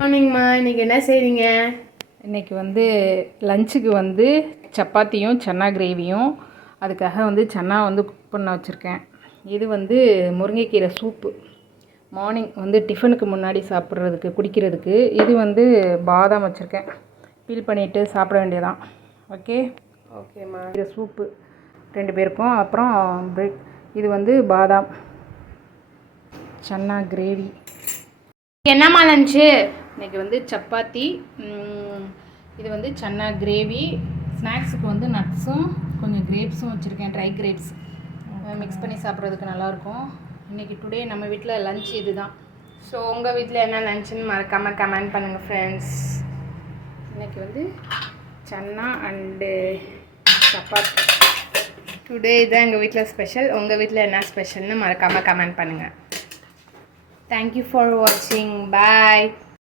மார்னிங்மா. இன்றைக்கி என்ன செய்கிறீங்க? இன்றைக்கி வந்து லஞ்சுக்கு வந்து சப்பாத்தியும் சன்னா கிரேவியும், அதுக்காக வந்து சன்னா வந்து குக் பண்ண வச்சுருக்கேன். இது வந்து முருங்கைக்கீரை சூப்பு, மார்னிங் வந்து டிஃபனுக்கு முன்னாடி சாப்பிட்றதுக்கு குடிக்கிறதுக்கு. இது வந்து பாதாம் வச்சுருக்கேன், பீல் பண்ணிவிட்டு சாப்பிட வேண்டியதான். ஓகேம்மா. இது சூப்பு 2 பேருக்கும். அப்புறம் இது வந்து பாதாம் சன்னா கிரேவி. என்னம்மா லஞ்சு? இன்றைக்கி வந்து சப்பாத்தி, இது வந்து சன்னா கிரேவி. ஸ்நாக்ஸுக்கு வந்து நட்ஸும் கொஞ்சம் கிரேப்ஸும் வச்சுருக்கேன், ட்ரை கிரேப்ஸ். மிக்ஸ் பண்ணி சாப்பிட்றதுக்கு நல்லாயிருக்கும். இன்றைக்கி டுடே நம்ம வீட்டில் லஞ்ச் இது தான். ஸோ உங்கள் வீட்டில் என்ன லஞ்சுன்னு மறக்காமல் கமெண்ட் பண்ணுங்கள் ஃப்ரெண்ட்ஸ். இன்றைக்கி வந்து சன்னா அண்டு சப்பாத்தி. டுடே தான் எங்கள் வீட்டில் ஸ்பெஷல். உங்கள் வீட்டில் என்ன ஸ்பெஷல்னு மறக்காமல் கமெண்ட் பண்ணுங்கள். தேங்க்யூ ஃபார் வாட்சிங். பாய்.